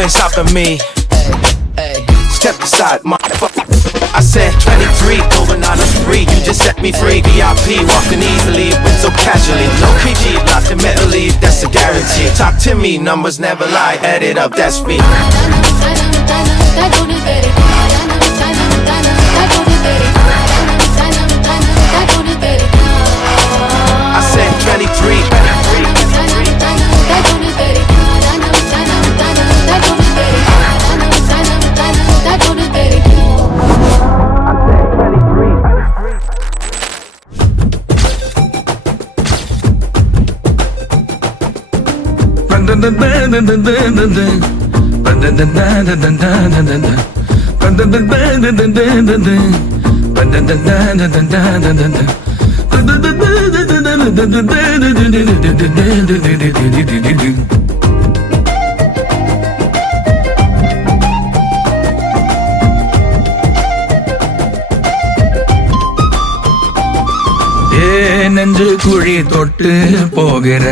ain't stopping me. Step aside, motherfucker. I said 23, going on a spree. You just set me free. VIP, walking easily, but so casually. No PG, locked in mentally, that's a guarantee. Talk to me, numbers never lie. Add it up, that's me. I said 23. நெஞ்சு குழி தொட்டு போகிற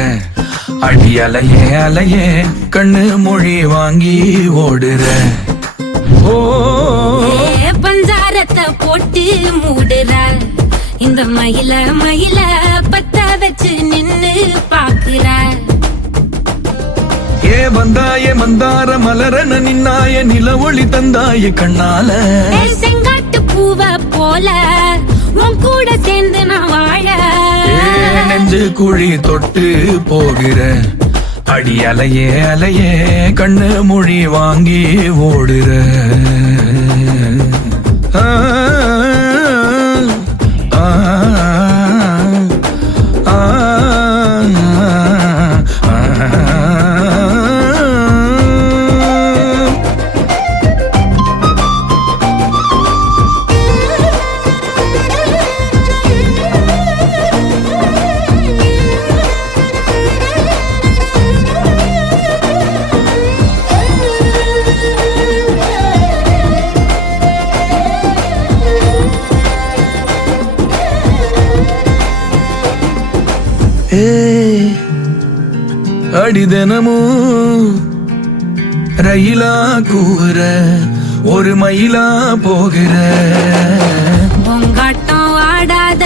அடி அலையே அலையே கண்ணு மொழி வாங்கி ஓடுற. ஓ பஞ்சாரத்தை போட்டு மூடுற இந்த மயில மயில பத்த வச்சு நின்னு பாக்குற. ஏ வந்தாய மந்தார மலரன நின்னாய நில ஒளி தந்தாய கண்ணால. செங்காட்டு பூவ போல உன் கூட சேர்ந்து நான் வாழ. நெஞ்சு குழி தொட்டு போகிற அடி அலையே அலையே கண்ணு மொழி வாங்கி ஓடுற. அடி தினமும் ரயிலா கூற ஒரு மயிலா போகிற. பொங்காட்டம் ஆடாத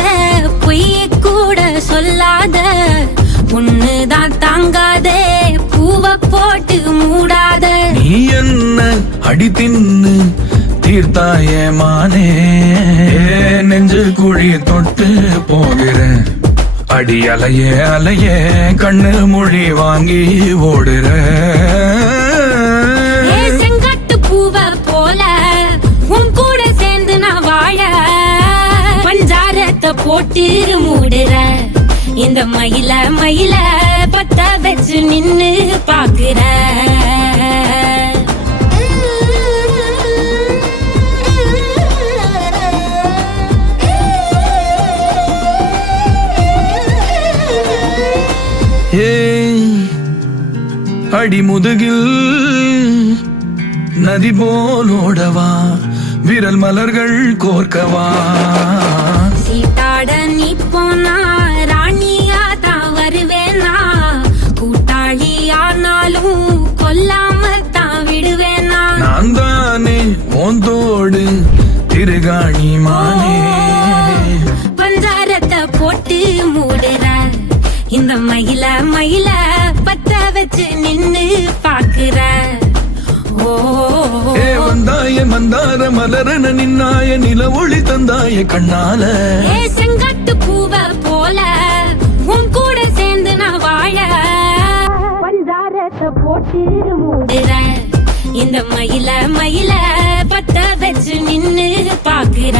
பொய்ய கூட சொல்லாத பொண்ணுதான் தாங்காதே பூவ போட்டு மூடாத. நீ என்ன அடி தின்னு தீர்த்தாய மானே நெஞ்சு குழி தொட்டு போகிற அடி அலையே அலையே கண்ணு மொழி வாங்கி ஓடுற. செங்கட்டு பூவ போல உன் கூட சேர்ந்து நான் வாழ. பஞ்சாரத்தை போட்டு மூடுற இந்த மயில மயில பத்த வச்சு நின்னு பாக்குற. அடி முதுகில் நதி போலோடவா விரல் மலர்கள் கோர்க்கவா. சீட்டாட நீ போனா ராணியா தான் வருவேனா. கூட்டாளி ஆனாலும் கொல்லாம தான் விடுவேனா. நான் தானே ஓந்தோடு திருகாணி மானே. பஞ்சாரத்தை போட்டு மூடுற இந்த மயில மயில பத்த வச்சு நின்னு பாக்குற. வந்தாய மந்தார மலரன நின்னாய நில ஒளி தந்தாய கண்ணால. செங்காட்டு பூவ போல உன் கூட சேர்ந்து நான் வாழ. பஞ்சாரத்தை போட்டு மூடுற இந்த மயில மயில பத்த வச்சு நின்னு பாக்குற.